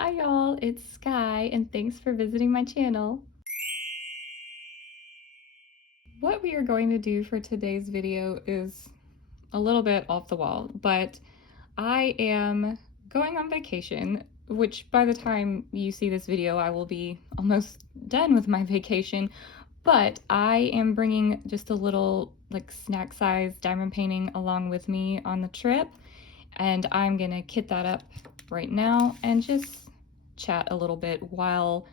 Hi y'all, it's Sky and thanks for visiting my channel. What we are going to do for today's video is a little bit off the wall, but I am going on vacation, which by the time you see this video, I will be almost done with my vacation, but I am bringing just a little like snack size diamond painting along with me on the trip, and I'm gonna kit that up right now and just chat a little bit while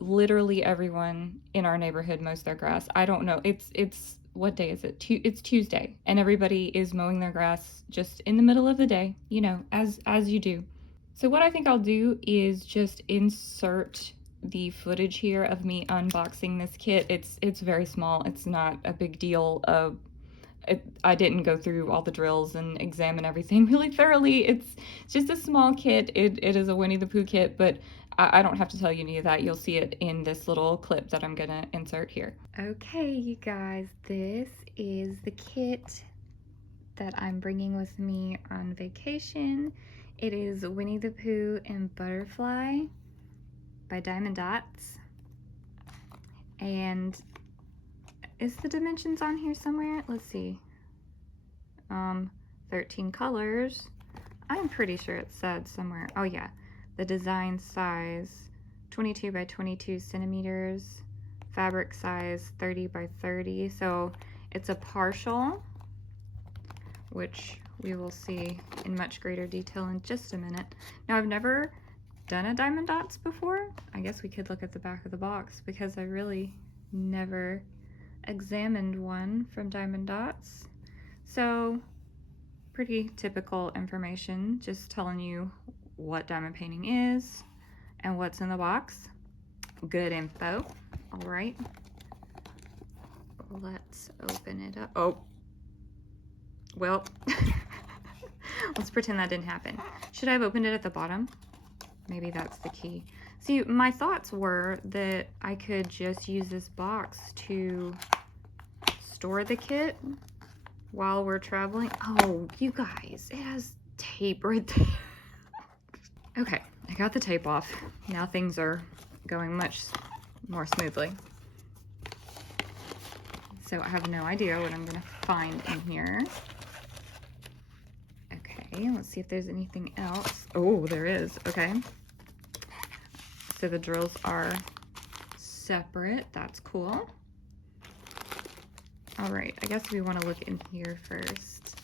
literally everyone in our neighborhood mows their grass. I don't know. It's what day is it? It's Tuesday, and everybody is mowing their grass just in the middle of the day, you know, as you do. So what I think I'll do is just insert the footage here of me unboxing this kit. It's very small. It's not a big deal. I didn't go through all the drills and examine everything really thoroughly. It's just a small kit. It is a Winnie the Pooh kit, but I don't have to tell you any of that. You'll see it in this little clip that I'm gonna insert here. Okay, you guys, this is the kit that I'm bringing with me on vacation. It is Winnie the Pooh and Butterfly by Diamond Dots. And is the dimensions on here somewhere? Let's see. 13 colors. I'm pretty sure it said somewhere. Oh yeah, the design size 22 by 22 centimeters, fabric size 30 by 30. So it's a partial, which we will see in much greater detail in just a minute. Now, I've never done a Diamond Dots before. I guess we could look at the back of the box because I really never examined one from Diamond Dots. So pretty typical information, just telling you what diamond painting is and what's in the box. Good info. All right, let's open it up. Oh, well, let's pretend that didn't happen. Should I have opened it at the bottom? Maybe that's the key. See, my thoughts were that I could just use this box to store the kit while we're traveling. Oh, you guys, it has tape right there. Okay, I got the tape off. Now things are going much more smoothly. So I have no idea what I'm gonna find in here. Okay, let's see if there's anything else. Oh, there is, okay. So the drills are separate, that's cool. All right, I guess we wanna look in here first.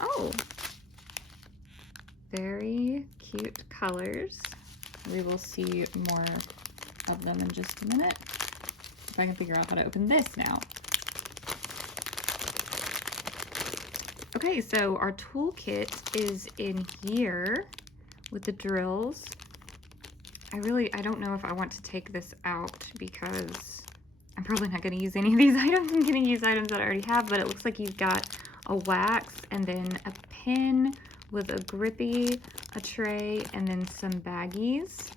Oh, very cute colors. We will see more of them in just a minute. If I can figure out how to open this now. Okay, so our toolkit is in here with the drills. I don't know if I want to take this out because I'm probably not gonna use any of these items. I'm gonna use items that I already have, but it looks like you've got a wax and then a pin with a grippy, a tray, and then some baggies.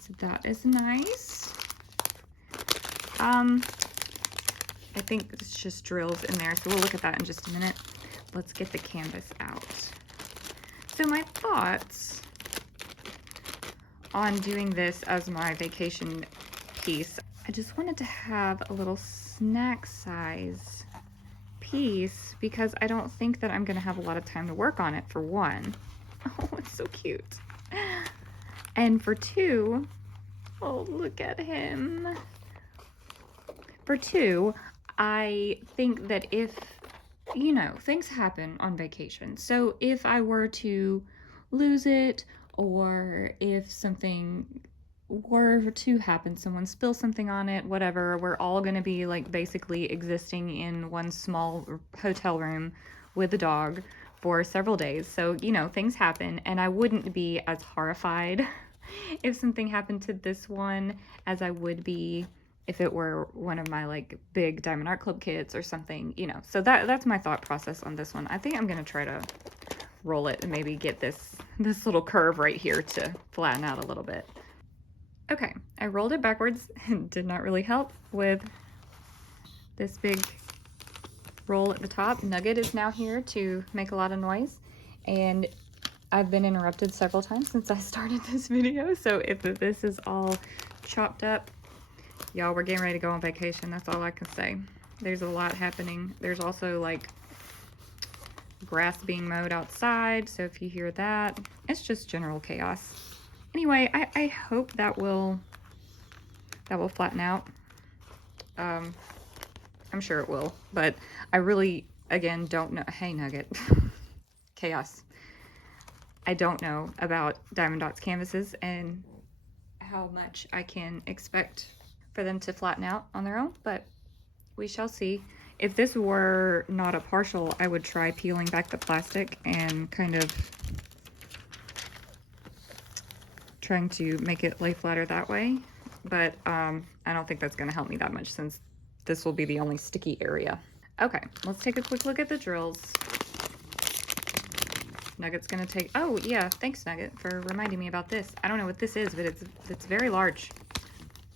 So that is nice. I think it's just drills in there, so we'll look at that in just a minute. Let's get the canvas out. So my thoughts on doing this as my vacation piece, I just wanted to have a little snack size piece because I don't think that I'm gonna have a lot of time to work on it, for one. Oh, it's so cute. And for two, oh, look at him. For two, I think that if, you know, things happen on vacation. So if I were to lose it, or if something were to happen, someone spills something on it, whatever, we're all gonna be like basically existing in one small hotel room with a dog for several days. So, you know, things happen, and I wouldn't be as horrified if something happened to this one as I would be if it were one of my like big Diamond Art Club kits or something, you know. So that's my thought process on this one. I think I'm gonna try to roll it and maybe get this little curve right here to flatten out a little bit. Okay, I rolled it backwards and did not really help with this big roll at the top. Nugget is now here to make a lot of noise, and I've been interrupted several times since I started this video, so if this is all chopped up, y'all, we're getting ready to go on vacation. That's all I can say. There's a lot happening. There's also like grass being mowed outside, so if you hear that, it's just general chaos. Anyway, I hope that will flatten out. I'm sure it will, but I really, again, don't know. Hey, Nugget. Chaos. I don't know about Diamond Dots canvases and how much I can expect for them to flatten out on their own, but we shall see. If this were not a partial, I would try peeling back the plastic and kind of trying to make it lay flatter that way, but I don't think that's going to help me that much since this will be the only sticky area. Okay, let's take a quick look at the drills. Nugget's gonna take, oh yeah, thanks Nugget for reminding me about this. I don't know what this is, but it's very large.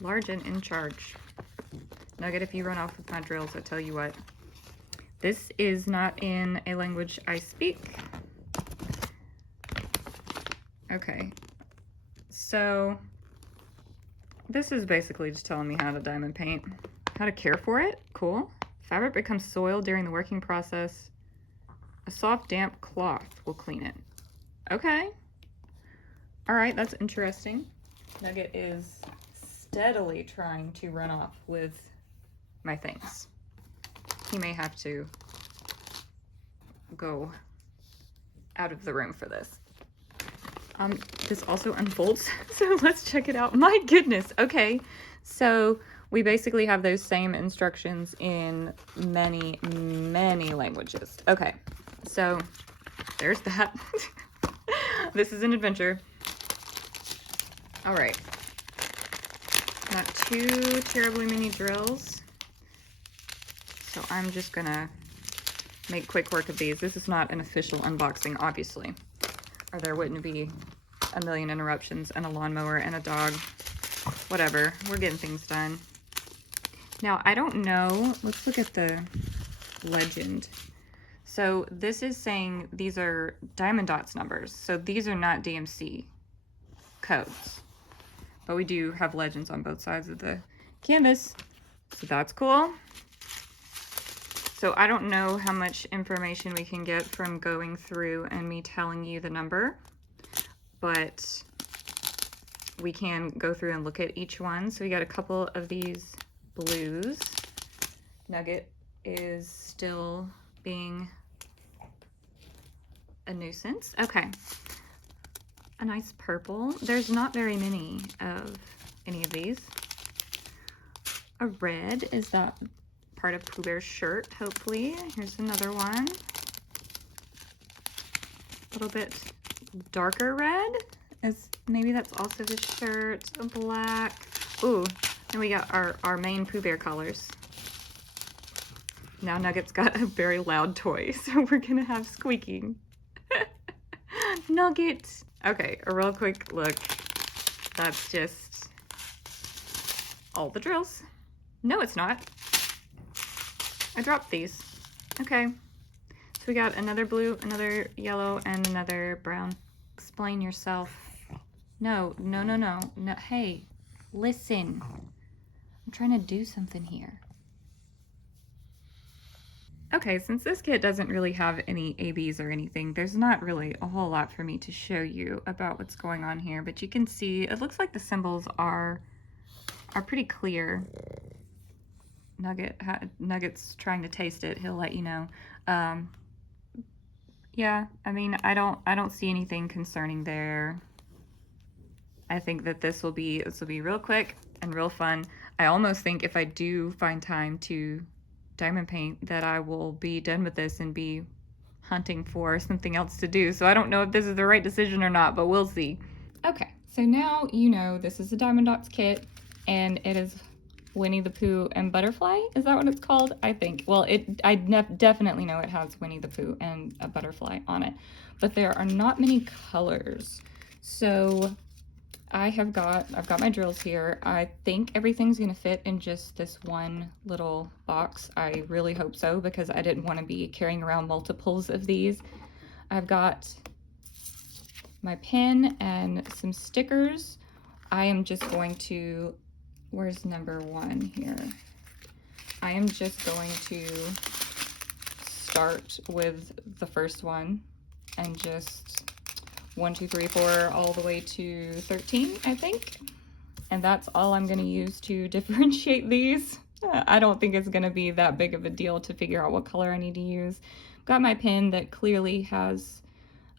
Large and in charge. Nugget, if you run off with my drills, I tell you what. This is not in a language I speak. Okay, so this is basically just telling me how to diamond paint. How to care for it, cool. Fabric becomes soiled during the working process. A soft, damp cloth will clean it. Okay. All right, that's interesting. Nugget is steadily trying to run off with my things. He may have to go out of the room for this. This also unfolds, so let's check it out. My goodness, okay. So we basically have those same instructions in many, many languages. Okay. So there's that. This is an adventure. All right. Not too terribly many drills. So I'm just gonna make quick work of these. This is not an official unboxing, obviously, or there wouldn't be a million interruptions and a lawnmower and a dog. Whatever, we're getting things done. Now, I don't know. Let's look at the legend. So this is saying these are Diamond Dots numbers. So these are not DMC codes. But we do have legends on both sides of the canvas. So that's cool. So I don't know how much information we can get from going through and me telling you the number. But we can go through and look at each one. So we got a couple of these blues. Nugget is still being a nuisance. Okay. A nice purple. There's not very many of any of these. A red. Is that part of Pooh Bear's shirt, hopefully? Here's another one. A little bit darker red. Maybe that's also his shirt. A black. Ooh, and we got our main Pooh Bear colors. Now Nugget's got a very loud toy, so we're gonna have squeaking. Nugget! Okay, a real quick look. That's just all the drills. No, it's not. I dropped these. Okay. So we got another blue, another yellow, and another brown. Explain yourself. No. Hey, listen. I'm trying to do something here. Okay, since this kit doesn't really have any ABs or anything, there's not really a whole lot for me to show you about what's going on here, but you can see it looks like the symbols are pretty clear. Nugget's trying to taste it. He'll let you know. Yeah, I mean, I don't see anything concerning there. I think that this will be real quick and real fun. I almost think if I do find time to diamond paint that I will be done with this and be hunting for something else to do. So I don't know if this is the right decision or not, but we'll see. Okay, so now you know this is a Diamond Dots kit and it is Winnie the Pooh and Butterfly. Is that what it's called? I think. Well, I definitely know it has Winnie the Pooh and a butterfly on it, but there are not many colors. So I've got my drills here. I think everything's gonna fit in just this one little box. I really hope so, because I didn't want to be carrying around multiples of these. I've got my pen and some stickers. I am just going to, where's number 1 here? I am just going to start with the first one and just 1, 2, 3, 4, all the way to 13, I think. And that's all I'm going to use to differentiate these. I don't think it's going to be that big of a deal to figure out what color I need to use. Got my pen that clearly has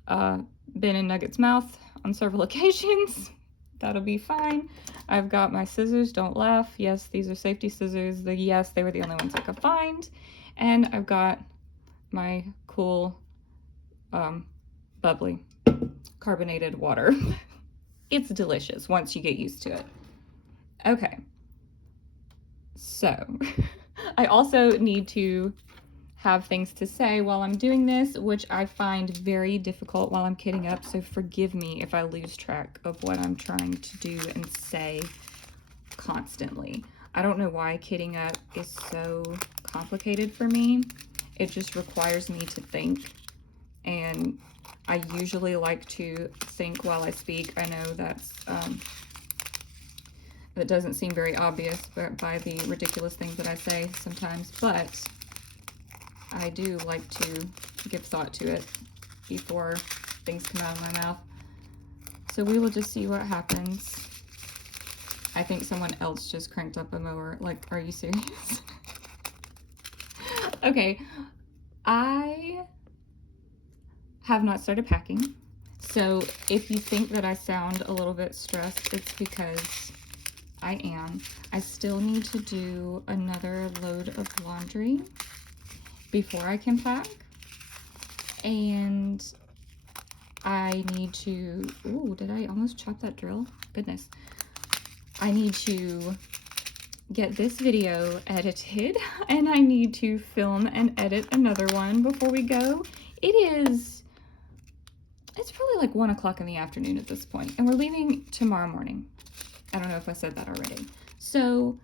been in Nugget's mouth on several occasions. That'll be fine. I've got my scissors, don't laugh. Yes, these are safety scissors. Yes, they were the only ones I could find. And I've got my cool, bubbly, carbonated water. It's delicious once you get used to it. Okay. So, I also need to have things to say while I'm doing this, which I find very difficult while I'm kitting up, so forgive me if I lose track of what I'm trying to do and say constantly. I don't know why kitting up is so complicated for me. It just requires me to think, and I usually like to think while I speak. I know that's that doesn't seem very obvious by the ridiculous things that I say sometimes, but I do like to give thought to it before things come out of my mouth. So we will just see what happens. I think someone else just cranked up a mower. Like, are you serious? Okay, I have not started packing. So if you think that I sound a little bit stressed, it's because I am. I still need to do another load of laundry before I can pack. And I need to, ooh, did I almost chop that drill? Goodness. I need to get this video edited, and I need to film and edit another one before we go. It's probably like 1 o'clock in the afternoon at this point, and we're leaving tomorrow morning. I don't know if I said that already. So,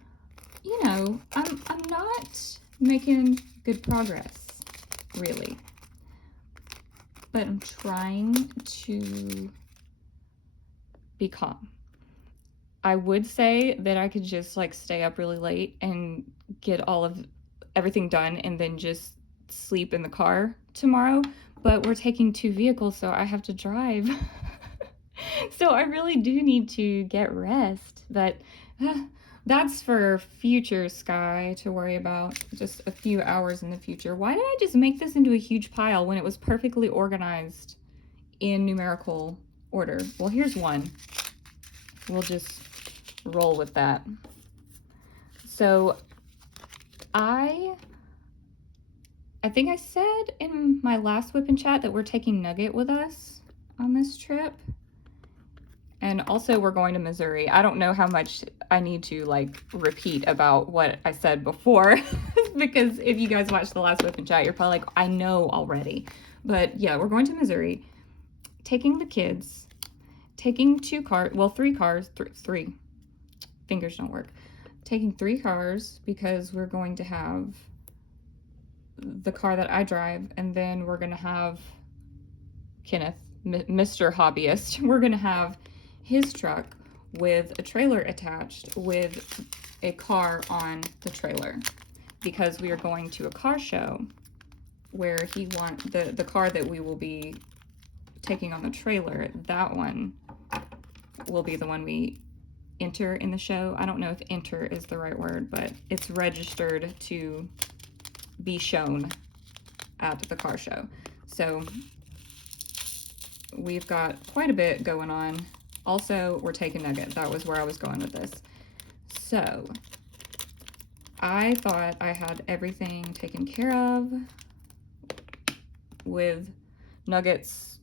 you know, I'm not making good progress, really. But I'm trying to be calm. I would say that I could just like stay up really late and get all of everything done and then just sleep in the car tomorrow, but we're taking 2 vehicles, so I have to drive. So I really do need to get rest, but that's for future Sky to worry about, just a few hours in the future. Why did I just make this into a huge pile when it was perfectly organized in numerical order? Well, here's one. We'll just roll with that. So I think I said in my last WIP and chat that we're taking Nugget with us on this trip. And also we're going to Missouri. I don't know how much I need to like repeat about what I said before because if you guys watched the last WIP and chat, you're probably like, I know already. But yeah, we're going to Missouri, taking the kids, taking 2 cars, well, 3 cars, 3 fingers don't work. Taking 3 cars because we're going to have the car that I drive, and then we're going to have Kenneth, Mr. Hobbyist. We're going to have his truck with a trailer attached with a car on the trailer because we are going to a car show where he wants the car that we will be taking on the trailer. That one will be the one we enter in the show. I don't know if enter is the right word, but it's registered to be shown at the car show. So we've got quite a bit going on. Also, we're taking Nugget. That was where I was going with this. So I thought I had everything taken care of with Nugget's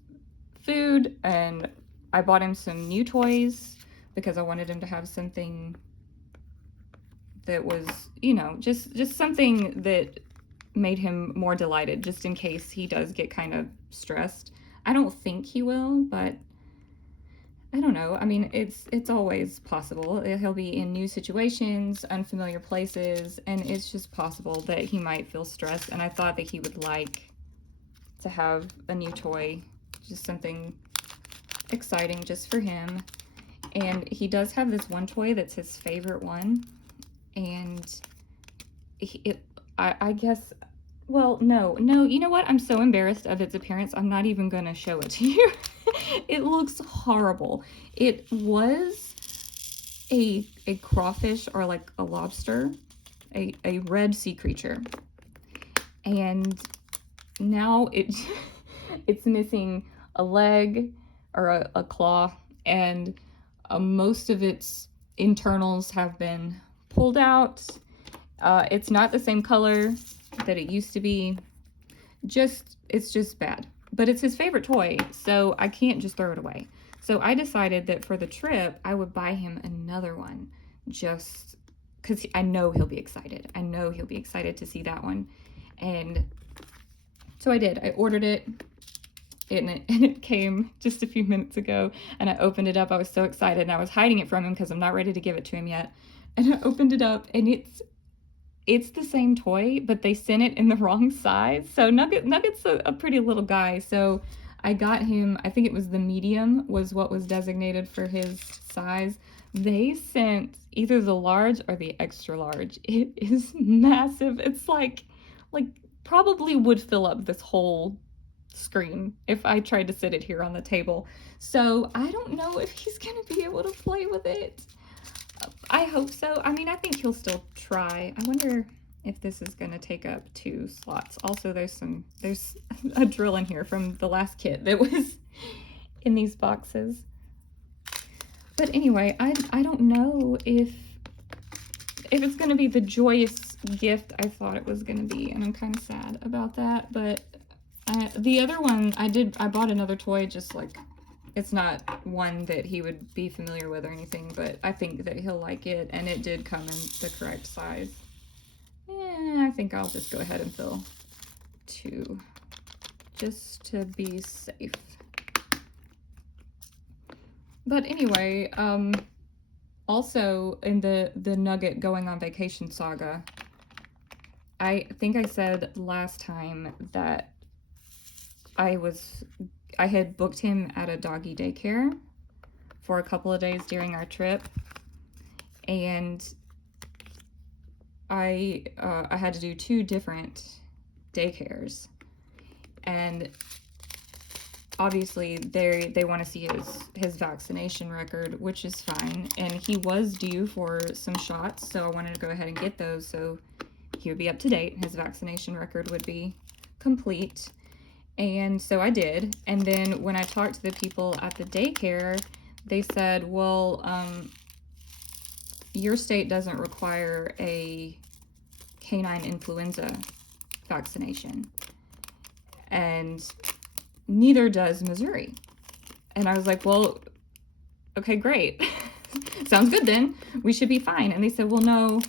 food, and I bought him some new toys because I wanted him to have something that was, you know, just something that made him more delighted, just in case he does get kind of stressed. I don't think he will, but I don't know. I mean, it's always possible. He'll be in new situations, unfamiliar places, and it's just possible that he might feel stressed, and I thought that he would like to have a new toy, just something exciting just for him. And he does have this one toy that's his favorite one. And I guess, well, no, you know what? I'm so embarrassed of its appearance, I'm not even gonna show it to you. It looks horrible. It was a crawfish or like a lobster, a red sea creature. And now it's missing a leg or a claw, and most of its internals have been pulled out. It's not the same color that it used to be. It's just bad. But it's his favorite toy, so I can't just throw it away. So I decided that for the trip, I would buy him another one, just because I know he'll be excited. I know he'll be excited to see that one. And so I did. I ordered it, and it came just a few minutes ago, and I opened it up. I was so excited, and I was hiding it from him because I'm not ready to give it to him yet. And I opened it up, and it's the same toy, but they sent it in the wrong size. So Nugget's a pretty little guy, so I got him, I think it was the medium was what was designated for his size. They sent either the large or the extra large. It is massive. It's like probably would fill up this whole screen if I tried to sit it here on the table. So I don't know if he's gonna be able to play with it. I hope so. I mean, I think he'll still try. I wonder if this is going to take up 2 slots. Also, there's a drill in here from the last kit that was in these boxes. But anyway, I don't know if it's going to be the joyous gift I thought it was going to be, and I'm kind of sad about that. But the other one, I bought another toy, just like, it's not one that he would be familiar with or anything, but I think that he'll like it, and it did come in the correct size. I think I'll just go ahead and fill 2, just to be safe. But anyway, also in the Nugget going on vacation saga, I think I said last time that I had booked him at a doggy daycare for a couple of days during our trip, and I had to do 2 different daycares, and obviously they want to see his vaccination record, which is fine, and he was due for some shots, so I wanted to go ahead and get those so he would be up to date, his vaccination record would be complete. And so I did. And then when I talked to the people at the daycare, they said, well, your state doesn't require a canine influenza vaccination, and neither does Missouri. And I was like, well, okay, great. Sounds good then. We should be fine. And they said, well, no,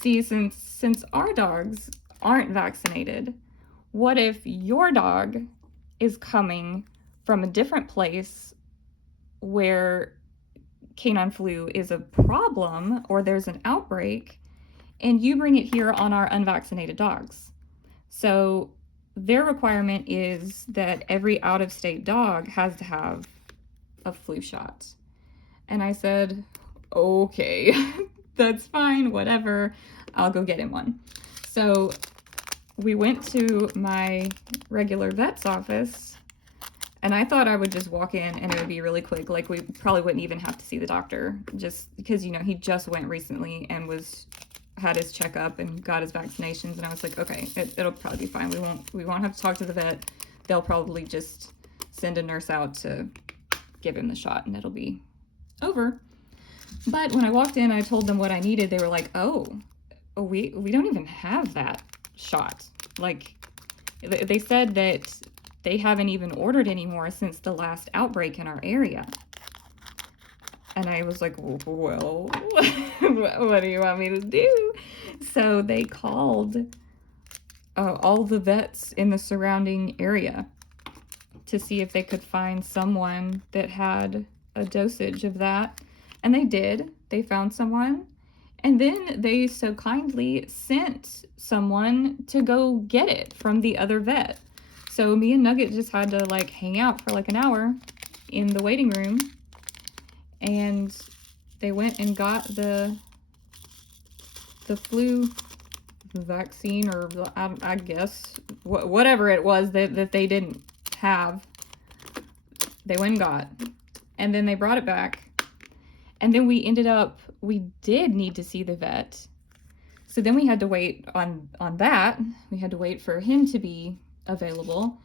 see, since our dogs aren't vaccinated, what if your dog is coming from a different place where canine flu is a problem or there's an outbreak, and you bring it here on our unvaccinated dogs? So their requirement is that every out-of-state dog has to have a flu shot. And I said, okay, that's fine, whatever, I'll go get him one. So we went to my regular vet's office, and I thought I would just walk in and it would be really quick. Like, we probably wouldn't even have to see the doctor, just because, you know, he just went recently and had his checkup and got his vaccinations. And I was like, okay, it'll probably be fine. We won't have to talk to the vet. They'll probably just send a nurse out to give him the shot, and it'll be over. But when I walked in, I told them what I needed. They were like, oh, we don't even have that shot. Like, they said that they haven't even ordered anymore since the last outbreak in our area. And I was like, well, what do you want me to do? So they called all the vets in the surrounding area to see if they could find someone that had a dosage of that. And they did. They found someone. And then they so kindly sent someone to go get it from the other vet. So me and Nugget just had to, like, hang out for like an hour, in the waiting room, and they went and got the flu vaccine, or I guess whatever it was that they didn't have. They went and got, and then they brought it back, and then we did need to see the vet. So then we had to wait on that. We had to wait for him to be available,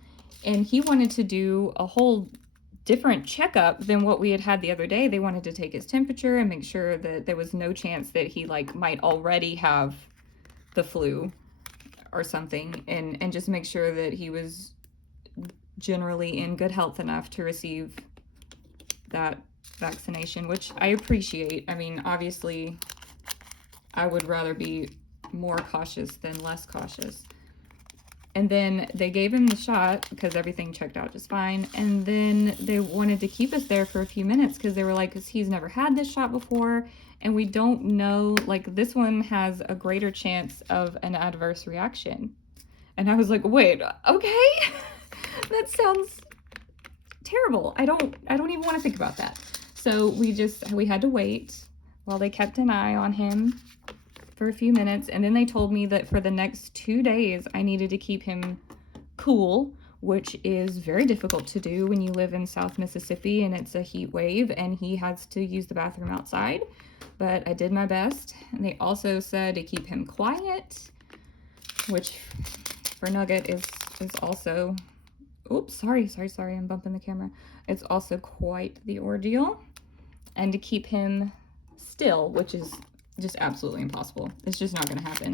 and he wanted to do a whole different checkup than what we had the other day. They wanted to take his temperature and make sure that there was no chance that he might already have the flu or something, and just make sure that he was generally in good health enough to receive that vaccination, which I appreciate. I mean, obviously, I would rather be more cautious than less cautious. And then they gave him the shot because everything checked out just fine. And then they wanted to keep us there for a few minutes because they were like, because he's never had this shot before, and we don't know, this one has a greater chance of an adverse reaction. And I was like, wait, okay? That sounds terrible. I don't even want to think about that. So we had to wait while they kept an eye on him for a few minutes, and then they told me that for the next 2 days I needed to keep him cool, which is very difficult to do when you live in South Mississippi and it's a heat wave and he has to use the bathroom outside. But I did my best. And they also said to keep him quiet, which for Nugget is also, oops, sorry, I'm bumping the camera. It's also quite the ordeal. And to keep him still, which is just absolutely impossible. It's just not going to happen.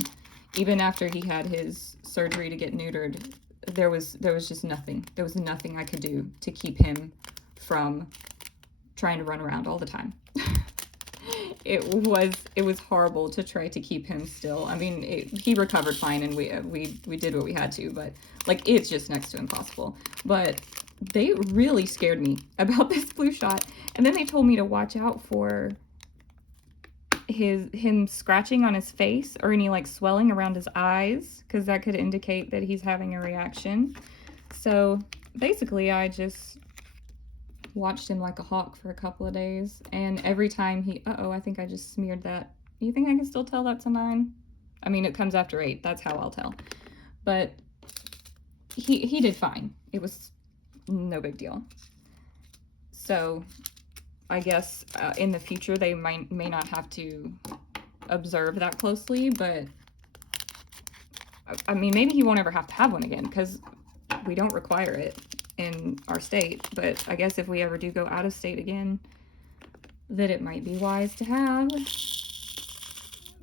Even after he had his surgery to get neutered, there was just nothing. There was nothing I could do to keep him from trying to run around all the time. It was horrible to try to keep him still. I mean, he recovered fine, and we did what we had to, but it's just next to impossible. But they really scared me about this flu shot, and then they told me to watch out for him scratching on his face or any swelling around his eyes, because that could indicate that he's having a reaction. So basically I just watched him like a hawk for a couple of days, and every time I think I just smeared that. Do you think I can still tell that's a 9? I mean, it comes after 8, that's how I'll tell. But he did fine. It was no big deal. So I guess in the future they may not have to observe that closely, but I mean, maybe he won't ever have to have one again because we don't require it in our state. But I guess if we ever do go out of state again, that it might be wise to have.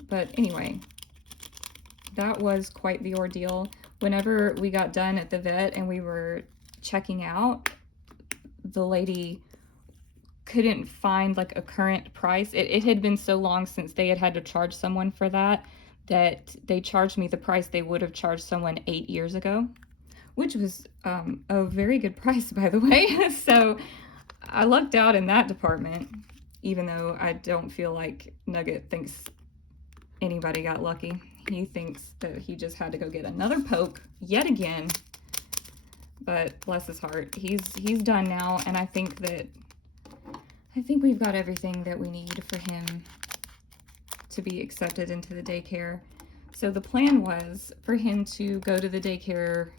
But anyway, that was quite the ordeal. Whenever we got done at the vet and we were checking out, the lady couldn't find a current price. It had been so long since they had to charge someone for that they charged me the price they would have charged someone 8 years ago, which was a very good price, by the way. So I lucked out in that department, even though I don't feel like Nugget thinks anybody got lucky. He thinks that he just had to go get another poke yet again. But bless his heart, he's done now, and I think we've got everything that we need for him to be accepted into the daycare. So the plan was for him to go to the daycare.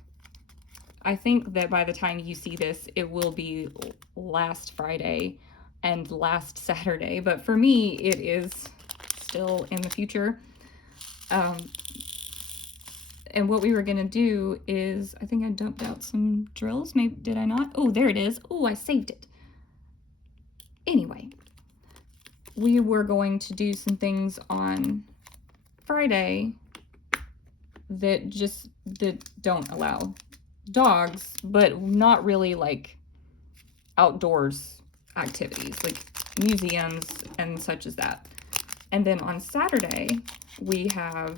I think that by the time you see this, it will be last Friday and last Saturday, but for me, it is still in the future. And what we were gonna do is, I think I dumped out some drills. Maybe, did I not? Oh, there it is. Oh, I saved it. Anyway, we were going to do some things on Friday that don't allow dogs, but not really outdoors activities, like museums and such as that. And then on Saturday, we have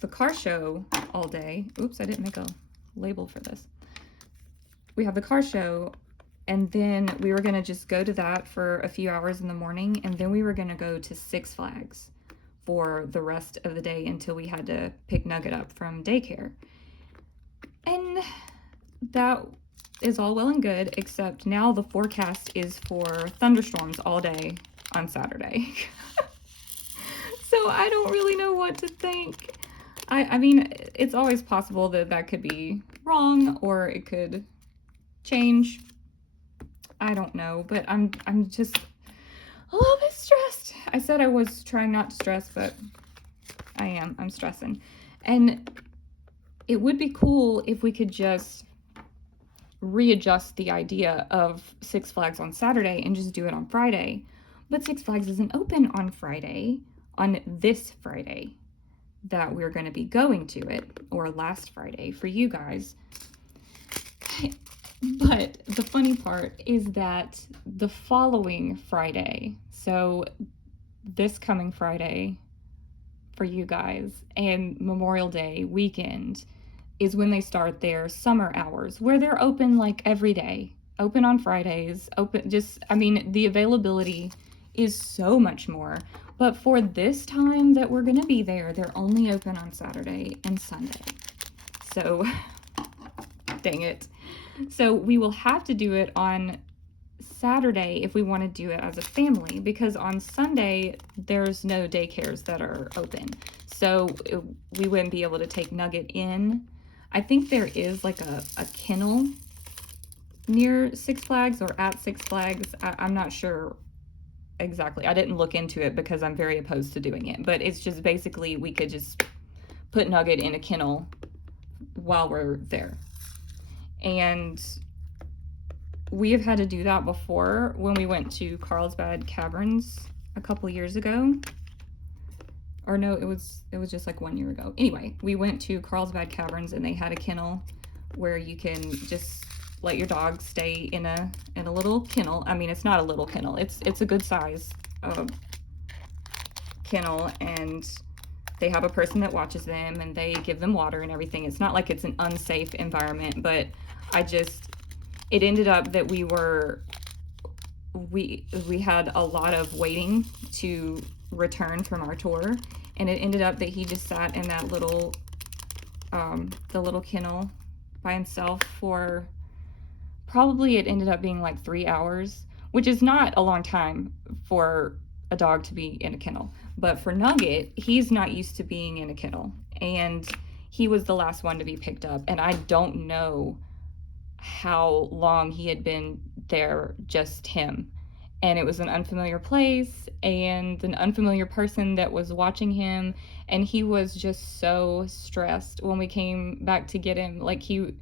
the car show all day. Oops, I didn't make a label for this. We have the car show, and then we were gonna just go to that for a few hours in the morning, and then we were gonna go to Six Flags for the rest of the day until we had to pick Nugget up from daycare. And that is all well and good, except now the forecast is for thunderstorms all day on Saturday. So I don't really know what to think. I mean, it's always possible that that could be wrong or it could change. I don't know, but I'm just a little bit stressed. I said I was trying not to stress, but I am. I'm stressing. And it would be cool if we could just readjust the idea of Six Flags on Saturday and just do it on Friday. But Six Flags isn't open on Friday, on this Friday that we're going to be going to it, or last Friday for you guys. But the funny part is that the following Friday, so this coming Friday for you guys, and Memorial Day weekend is when they start their summer hours, where they're open like every day, open on Fridays, open just, I mean, the availability is so much more. But for this time that we're going to be there, they're only open on Saturday and Sunday. So, dang it. So we will have to do it on Saturday if we want to do it as a family, because on Sunday, there's no daycares that are open. So we wouldn't be able to take Nugget in. I think there is like a kennel near Six Flags or at Six Flags. I'm not sure exactly. I didn't look into it because I'm very opposed to doing it, but it's just basically we could just put Nugget in a kennel while we're there. And we have had to do that before when we went to Carlsbad Caverns a couple years ago. Or no, it was just like 1 year ago. Anyway, we went to Carlsbad Caverns and they had a kennel where you can just let your dog stay in a little kennel. I mean, it's not a little kennel. It's a good size kennel, and they have a person that watches them and they give them water and everything. It's not like it's an unsafe environment, but it ended up that we had a lot of waiting to return from our tour, and it ended up that he just sat in that little the little kennel by himself for probably, it ended up being like 3 hours, which is not a long time for a dog to be in a kennel. But for Nugget, he's not used to being in a kennel, and he was the last one to be picked up, and I don't know how long he had been there, just him. And it was an unfamiliar place and an unfamiliar person that was watching him, and he was just so stressed when we came back to get him. Like he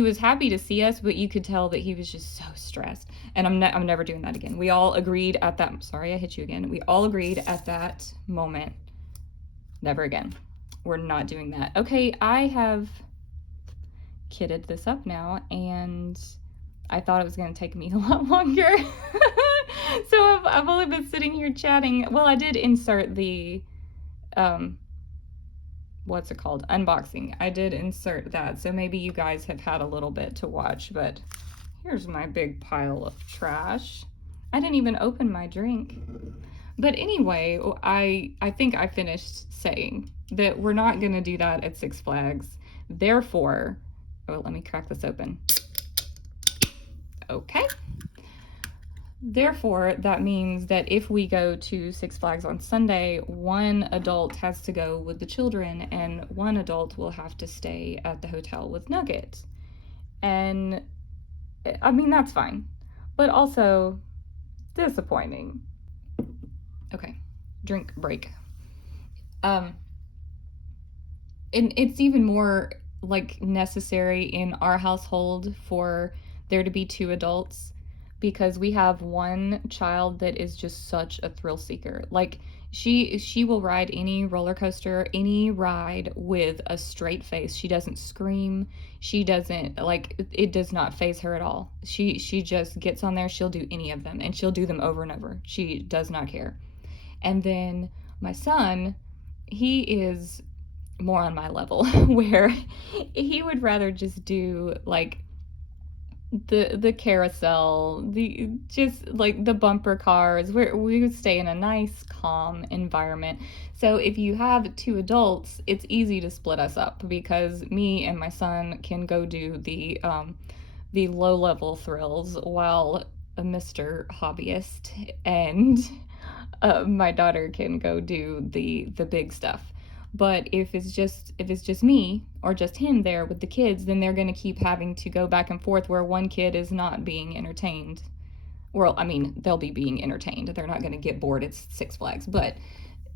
was happy to see us, but you could tell that he was just so stressed. And I'm never doing that again. We all agreed at that, sorry, I hit you again. We all agreed at that moment, never again. We're not doing that. Okay, I have kitted this up now, and I thought it was going to take me a lot longer. So I've only been sitting here chatting. Well, I did insert the, what's it called? Unboxing. I did insert that, so maybe you guys have had a little bit to watch, but here's my big pile of trash. I didn't even open my drink. But anyway, I think I finished saying that we're not going to do that at Six Flags. Therefore, oh, let me crack this open. Okay. Therefore, that means that if we go to Six Flags on Sunday, one adult has to go with the children and one adult will have to stay at the hotel with Nugget. And I mean, that's fine, but also disappointing. Okay, drink break. And it's even more like necessary in our household for there to be 2 adults, because we have one child that is just such a thrill seeker. Like she will ride any roller coaster, any ride with a straight face. She doesn't scream. She doesn't, like, it does not faze her at all. She just gets on there. She'll do any of them, and she'll do them over and over. She does not care. And then my son, he is more on my level where he would rather just do like the carousel, the just like the bumper cars, where we would stay in a nice calm environment. So if you have 2 adults, it's easy to split us up, because me and my son can go do the the low level thrills while a Mr. Hobbyist and my daughter can go do the big stuff. But if it's just me or just him there with the kids, then they're going to keep having to go back and forth where one kid is not being entertained. Well, I mean, they'll be being entertained. They're not going to get bored at Six Flags, but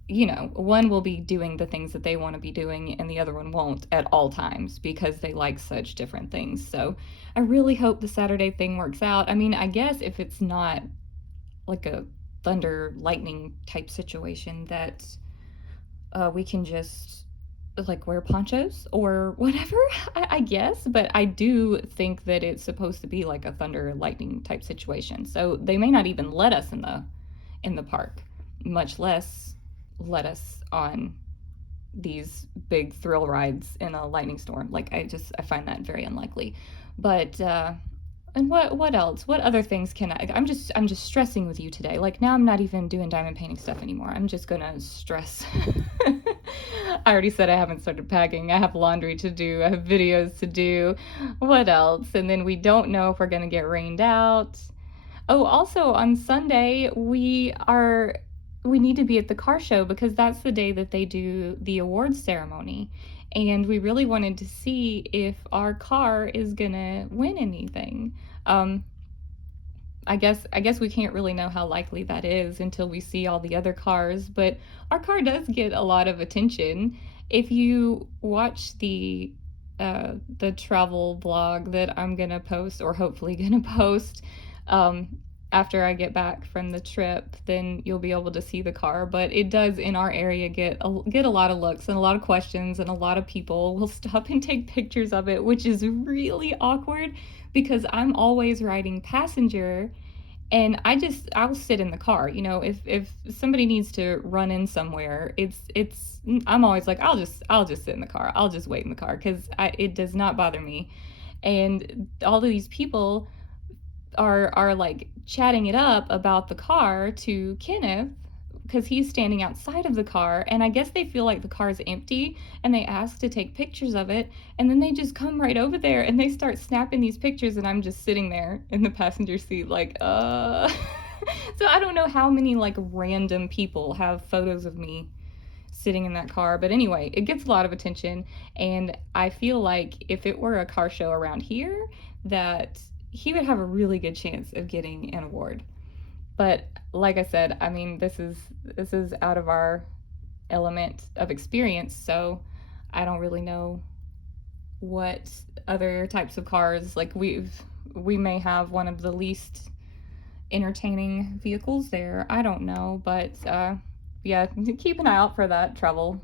one will be doing the things that they want to be doing and the other one won't at all times because they like such different things. So I really hope the Saturday thing works out. I mean, I guess if it's not like a thunder lightning type situation that we can just like wear ponchos or whatever, I guess. But I do think that it's supposed to be like a thunder lightning type situation, so they may not even let us in the park, much less let us on these big thrill rides in a lightning storm. Like I find that very unlikely. But and what else? What other things can I'm just stressing with you today. Like now I'm not even doing diamond painting stuff anymore. I'm just gonna stress. I already said I haven't started packing. I have laundry to do. I have videos to do. What else? And then we don't know if we're gonna get rained out. Oh, also on Sunday we need to be at the car show because that's the day that they do the awards ceremony. And we really wanted to see if our car is gonna win anything. Um, I guess we can't really know how likely that is until we see all the other cars, but our car does get a lot of attention. If you watch the travel vlog that I'm gonna post or hopefully gonna post um, after I get back from the trip, then you'll be able to see the car. But it does in our area get a lot of looks and a lot of questions, and a lot of people will stop and take pictures of it, which is really awkward because I'm always riding passenger and I'll sit in the car. If somebody needs to run in somewhere, it's I'm always like I'll just sit in the car. I'll just wait in the car because it does not bother me. And all of these people are like chatting it up about the car to Kenneth because he's standing outside of the car, and I guess they feel like the car's empty and they ask to take pictures of it, and then they just come right over there and they start snapping these pictures, and I'm just sitting there in the passenger seat like so I don't know how many like random people have photos of me sitting in that car. But anyway, it gets a lot of attention, and I feel like if it were a car show around here, that he would have a really good chance of getting an award. But like I said, I mean, this is out of our element of experience, so I don't really know what other types of cars. Like we may have one of the least entertaining vehicles there. I don't know, but yeah, keep an eye out for that travel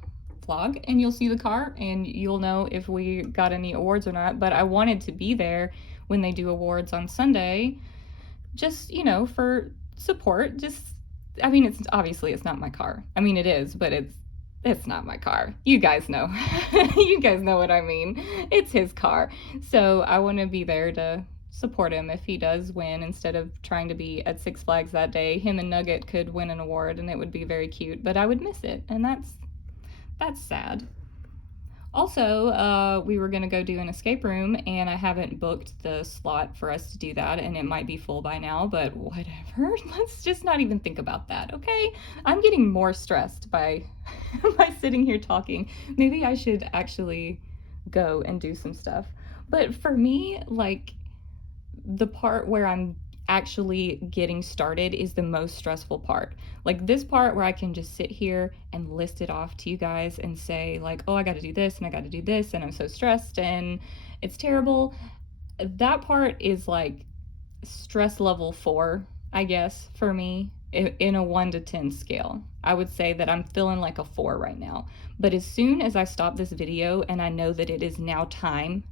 vlog and you'll see the car and you'll know if we got any awards or not. But I wanted to be there when they do awards on Sunday, just for support. Just I mean, it's obviously it's not my car. I mean, it is, but it's not my car. You guys know. You guys know what I mean. It's his car. So I want to be there to support him if he does win. Instead of trying to be at Six Flags that day, him and Nugget could win an award and it would be very cute, but I would miss it, and that's sad. Also, we were going to go do an escape room, and I haven't booked the slot for us to do that, and it might be full by now, but whatever. Let's just not even think about that, okay? I'm getting more stressed by by sitting here talking. Maybe I should actually go and do some stuff. But for me, like, the part where I'm actually getting started is the most stressful part. Like this part where I can just sit here and list it off to you guys and say like, oh, I got to do this and I got to do this and I'm so stressed and it's terrible. That part is like stress level 4, I guess, for me in a 1 to 10 scale. I would say that I'm feeling like a 4 right now. But as soon as I stop this video and I know that it is now time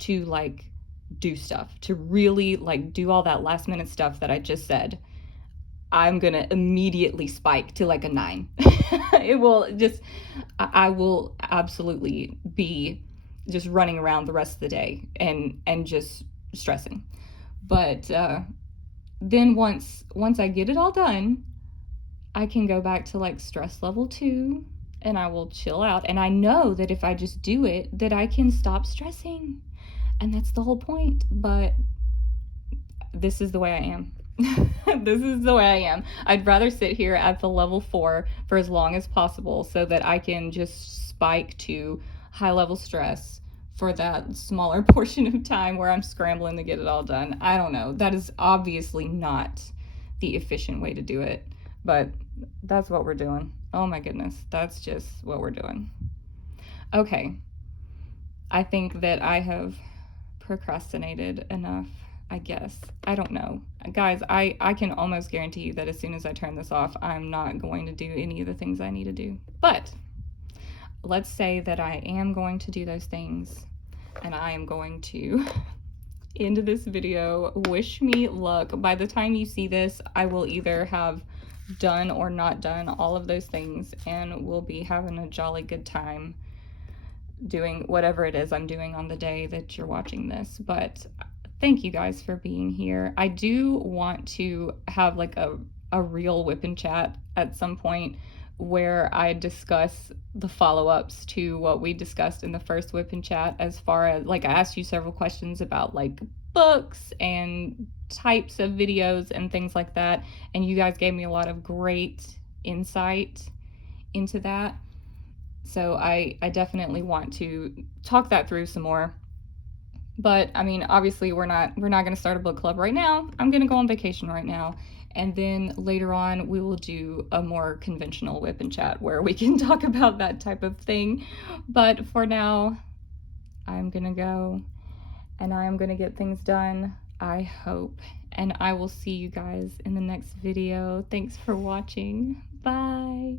to like do stuff, to really like do all that last minute stuff that I just said, I'm gonna immediately spike to like a 9. It will just, I will absolutely be just running around the rest of the day and just stressing. But then once I get it all done, I can go back to like stress level 2 and I will chill out. And I know that if I just do it, that I can stop stressing. And that's the whole point. But this is the way I am. This is the way I am. I'd rather sit here at the level 4 for as long as possible so that I can just spike to high level stress for that smaller portion of time where I'm scrambling to get it all done. I don't know. That is obviously not the efficient way to do it, but that's what we're doing. Oh my goodness, that's just what we're doing. Okay, I think that I have procrastinated enough, I guess. I don't know. Guys, I can almost guarantee you that as soon as I turn this off, I'm not going to do any of the things I need to do. But let's say that I am going to do those things, and I am going to end this video. Wish me luck. By the time you see this, I will either have done or not done all of those things, and we'll be having a jolly good time doing whatever it is I'm doing on the day that you're watching this. But thank you guys for being here. I do want to have like a real whip and chat at some point where I discuss the follow-ups to what we discussed in the first whip and chat, as far as like I asked you several questions about like books and types of videos and things like that, and you guys gave me a lot of great insight into that. So I definitely want to talk that through some more. But I mean, obviously we're not going to start a book club right now. I'm going to go on vacation right now. And then later on we will do a more conventional whip and chat where we can talk about that type of thing. But for now, I'm going to go and I am going to get things done, I hope. And I will see you guys in the next video. Thanks for watching. Bye.